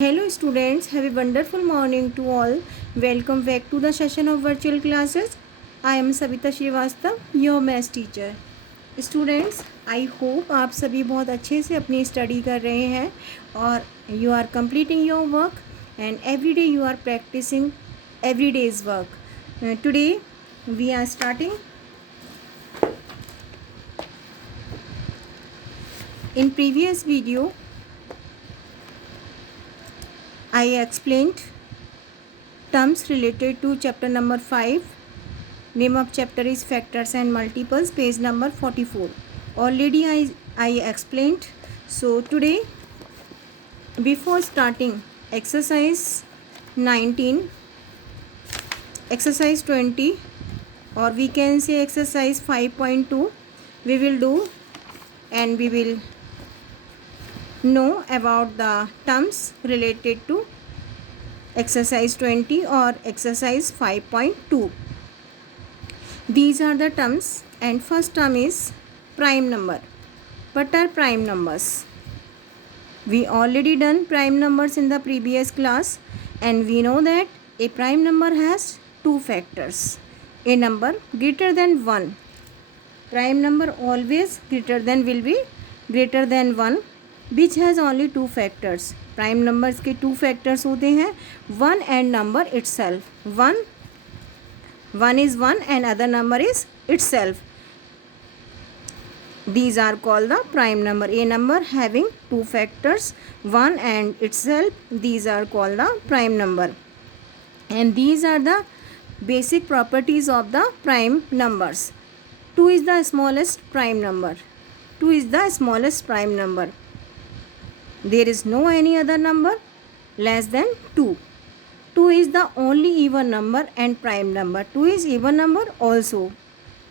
Hello students, have a wonderful morning to all. Welcome back to the session of virtual classes. I am Savita Srivastav, your math teacher. Students, I hope आप सभी बहुत अच्छे से अपनी study कर रहे हैं और you are completing your work and every day you are practicing every day's work. Today we are starting. In previous video, I explained terms related to chapter number 5. Name of chapter is factors and multiples, page number 44. Already I explained. So today, before starting exercise 19, exercise 20, or we can say exercise 5.2, we will do and we will know about the terms related to exercise 20 or exercise 5.2. These are the terms, and first term is prime number. What are prime numbers? We already done prime numbers in the previous class, and we know that a prime number has two factors. A number greater than 1. Prime number always greater than will be greater than 1, which has only two factors. Prime numbers के two factors होते हैं, one and number itself. One is one and other number is itself. These are called the prime number. A number having two factors, one and itself, these are called the prime number. And these are the basic properties of the prime numbers. 2 is the smallest prime number. 2 is the smallest prime number. There is no any other number less than 2. 2 is the only even number and prime number. 2 is even number also.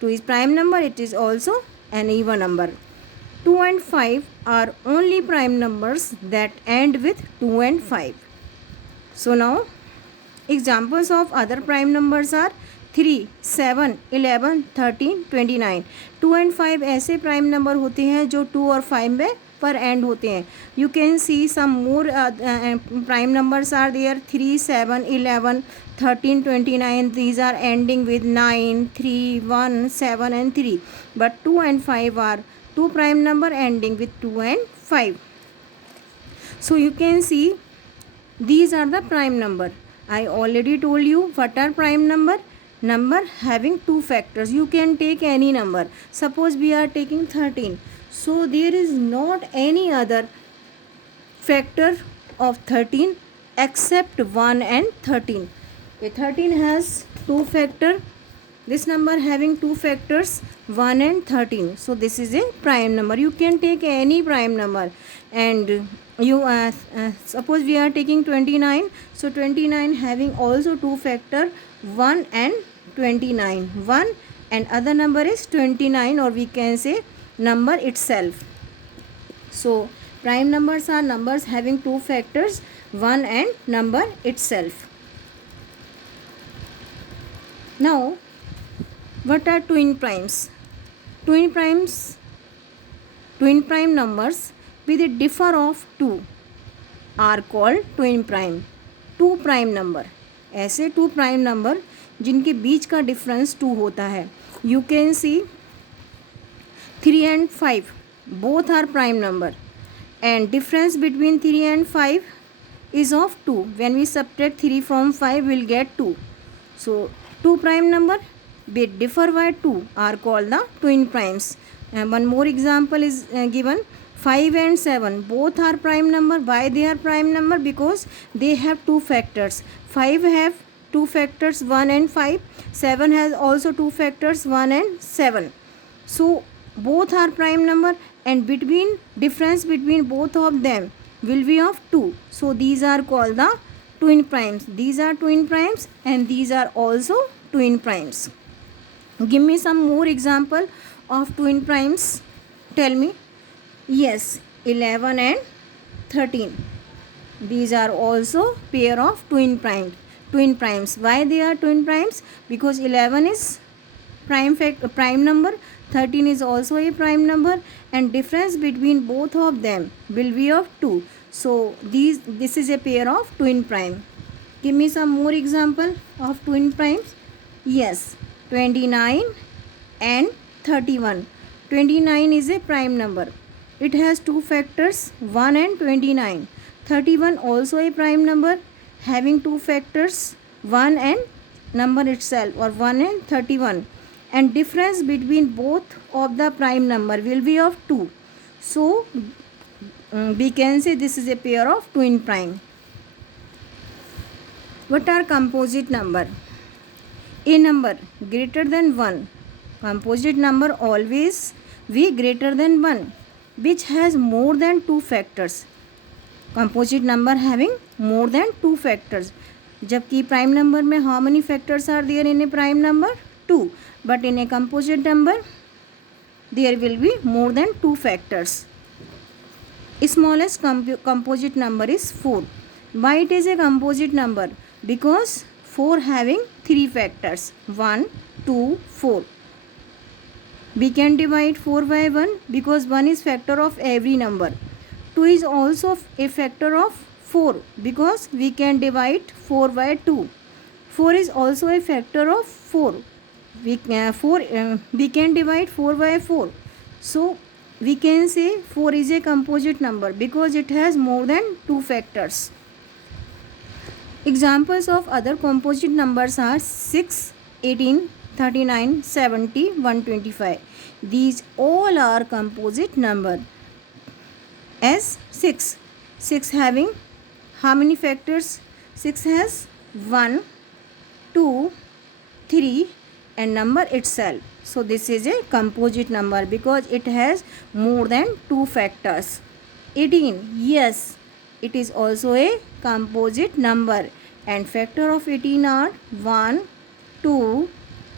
2 is prime number, it is also an even number. 2 and 5 are only prime numbers that end with 2 and 5. So now examples of other prime numbers are 3, 7, 11, 13, 29. 2 and 5 ऐसे prime number होते हैं जो 2 और 5 में पर end होते हैं. You can see some more prime numbers are there. 3, 7, 11, 13, 29. These are ending with 9, 3, 1, 7 and 3. But 2 and 5 are two prime number ending with 2 and 5. So you can see these are the prime number. I already told you what are prime number. Number having two factors. You can take any number. Suppose we are taking 13. So there is not any other factor of 13 except 1 and 13. A 13 has two factor. This number having two factors, 1 and 13. So this is a prime number. You can take any prime number. And you suppose we are taking 29. So 29 having also two factor, 1 and 29. 1 and other number is 29, or we can say number itself. So prime numbers are numbers having two factors, 1 and number itself. Now what are twin primes? Twin prime numbers with a differ of 2 are called twin prime. Two prime number, ऐसे two prime number जिनके बीच का difference 2 होता है. You can see 3 and 5 both are prime number, and difference between 3 and 5 is of 2. When we subtract 3 from 5 we will get 2. So two prime number with differ by 2 are called the twin primes. And one more example is given. 5 and 7 both are prime number. Why they are prime number? Because they have two factors. 5 have two factors, 1 and 5. 7 has also two factors, 1 and 7. So both are prime number, and between difference between both of them will be of 2. So these are called the twin primes. These are twin primes and these are also twin primes. Give me some more example of twin primes. Tell me. Yes, 11 and 13. These are also pair of twin primes. Why they are twin primes? Because 11 is prime number, 13 is also a prime number, and difference between both of them will be of 2. So this is a pair of twin prime. Give me some more example of twin primes. Yes, 29 and 31. 29 is a prime number. It has two factors, 1 and 29. 31 also a prime number having two factors, 1 and number itself, or 1 and 31. And difference between both of the prime number will be of 2. So we can say this is a pair of twin prime. What are composite number? A number greater than 1. Composite number always be greater than 1, which has more than two factors. Composite number having more than two factors. जबकि prime number में how many factors are there in a prime number? 2. But in a composite number there will be more than two factors. Smallest composite number is 4. Why it is a composite number? Because 4 having 3 factors, 1, 2, 4. We can divide 4 by 1 because 1 is factor of every number. 2 is also a factor of 4 because we can divide 4 by 2. 4 is also a factor of 4. We can divide 4 by 4. So we can say 4 is a composite number because it has more than two factors. Examples of other composite numbers are 6, 18, 39, 70, 125. These all are composite number. As 6. 6 having how many factors? 6 has 1, 2, 3 and number itself. So this is a composite number because it has more than two factors. 18. Yes, it is also a composite number and factor of 18 are 1, 2,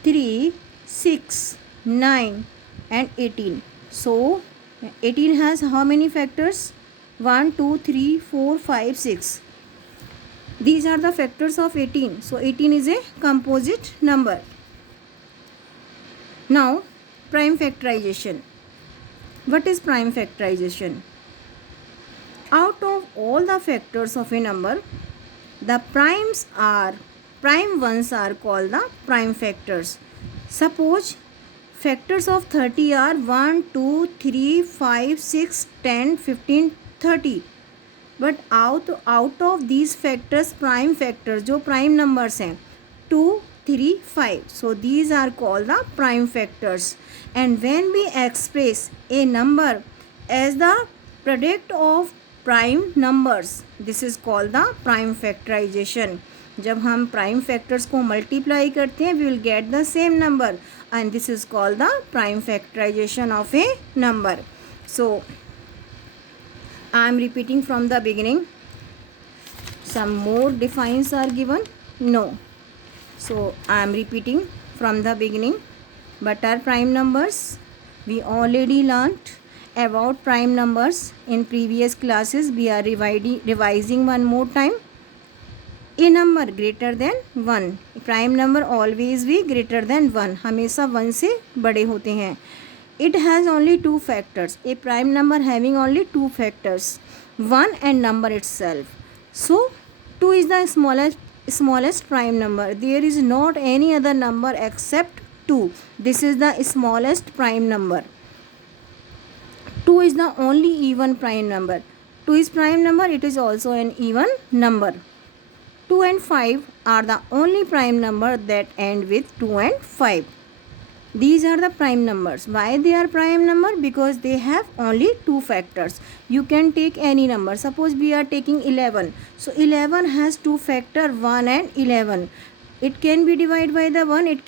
3, 6, 9 and 18. So 18 has how many factors? 1, 2, 3, 4, 5, 6. These are the factors of 18. So 18 is a composite number. Now prime factorization. What is prime factorization? Out of all the factors of a number, the prime ones are called the prime factors. Suppose factors of 30 are 1, 2, 3, 5, 6, 10, 15, 30. But out of these factors, prime factors जो prime numbers हैं 2, 3, 5. So these are called the prime factors. And when we express a number as the product of prime numbers, this is called the prime factorization. जब हम prime factors को multiply करते हैं, we will get the same number, and this is called the prime factorization of a number. So I am repeating from the beginning. Some more defines are given? No. So I am repeating from the beginning. What are prime numbers? We already learnt about prime numbers in previous classes. We are revising one more time. A number greater than 1. Prime number always be greater than 1. हमेशा 1 से बड़े होते हैं. It has only two factors. A prime number having only two factors, 1 and number itself. So 2 is the smallest prime number. There is not any other number except 2. This is the smallest prime number. 2 is the only even prime number. 2 is prime number. It is also an even number. 2 and 5 are the only prime number that end with 2 and 5. These are the prime numbers. Why they are prime number? Because they have only two factors. You can take any number. Suppose we are taking 11. So 11 has two factors, 1 and 11. It can be divided by the 1. It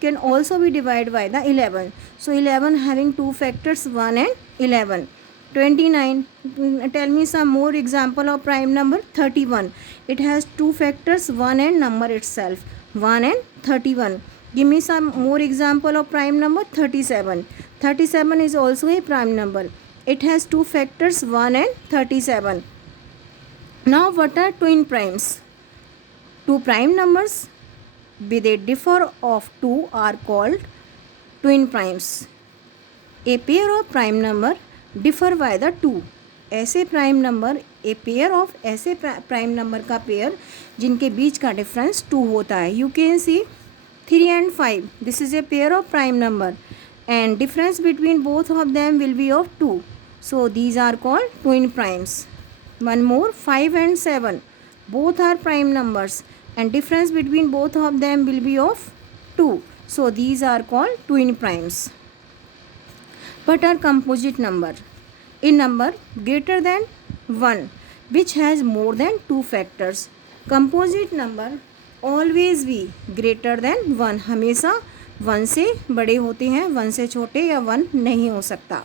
can also be divided by the 11. So 11 having two factors, 1 and 11. 29. Tell me some more example of prime number. 31. It has two factors, 1 and number itself, 1 and 31. Give me some more example of prime number. 37. 37 is also a prime number. It has two factors, 1 and 37. Now what are twin primes? Two prime numbers, be they differ of 2, are called twin primes. A pair of prime number differ by the 2. ऐसे prime number a pair of ऐसे prime number का pair जिनके बीच का difference 2 होता है. You can see 3 and 5. This is a pair of prime number and difference between both of them will be of 2. So these are called twin primes. One more, 5 and 7. Both are prime numbers and difference between both of them will be of 2. So these are called twin primes. What are composite number? A number greater than 1 which has more than 2 factors. Composite number always be greater than 1. हमेशा 1 से बड़े होते हैं, 1 से छोटे या 1 नहीं हो सकता.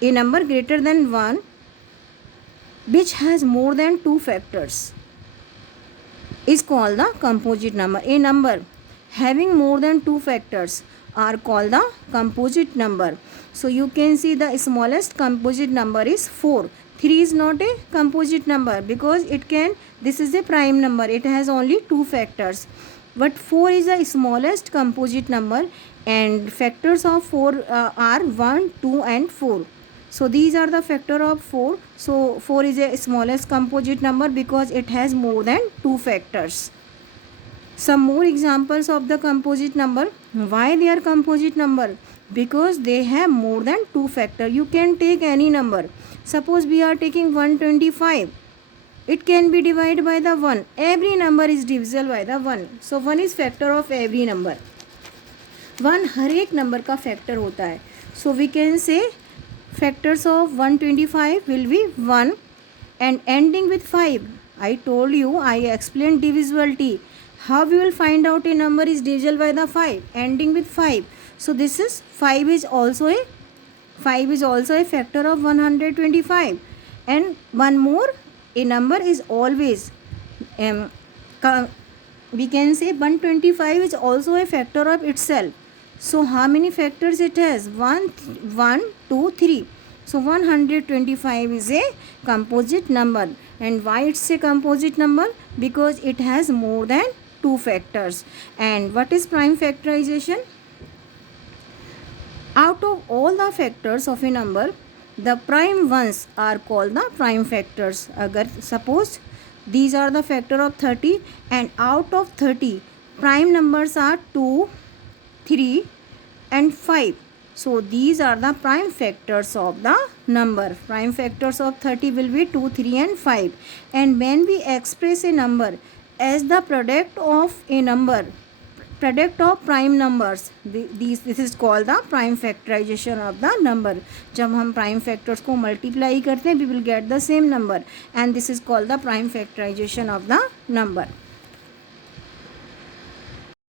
A number greater than 1 which has more than 2 factors is called the composite number. A number having more than 2 factors are called the composite number. So you can see the smallest composite number is 4. 3 is not a composite number because this is a prime number. It has only 2 factors. But 4 is the smallest composite number and factors of 4 are 1, 2 and 4. So these are the factor of 4. So 4 is a smallest composite number because it has more than 2 factors. Some more examples of the composite number. Why they are composite number? Because they have more than 2 factors. You can take any number. Suppose we are taking 125. It can be divided by the 1. Every number is divisible by the 1. So 1 is factor of every number. 1 हर एक number का factor होता है. So we can say factors of 125 will be 1 and ending with 5. I told you, I explained divisibility. How we will find out a number is divisible by the 5 ending with 5. So this is 5 is also a factor of 125. And one more, a number is always we can say 125 is also a factor of itself. So how many factors it has? 1, 2, 3. So 125 is a composite number. And why it's a composite number? Because it has more than 2 factors. And what is prime factorization? Out of all the factors of a number, the prime ones are called the prime factors. Agar suppose these are the factor of 30 and out of 30 prime numbers are 2, 3 and 5. So these are the prime factors of the number. Prime factors of 30 will be 2, 3 and 5. And when we express a number as the product of a number, product of prime numbers, this is called the prime factorization of the number. जब हम prime factors को multiply करते हैं, we will get the same number and this is called the prime factorization of the number.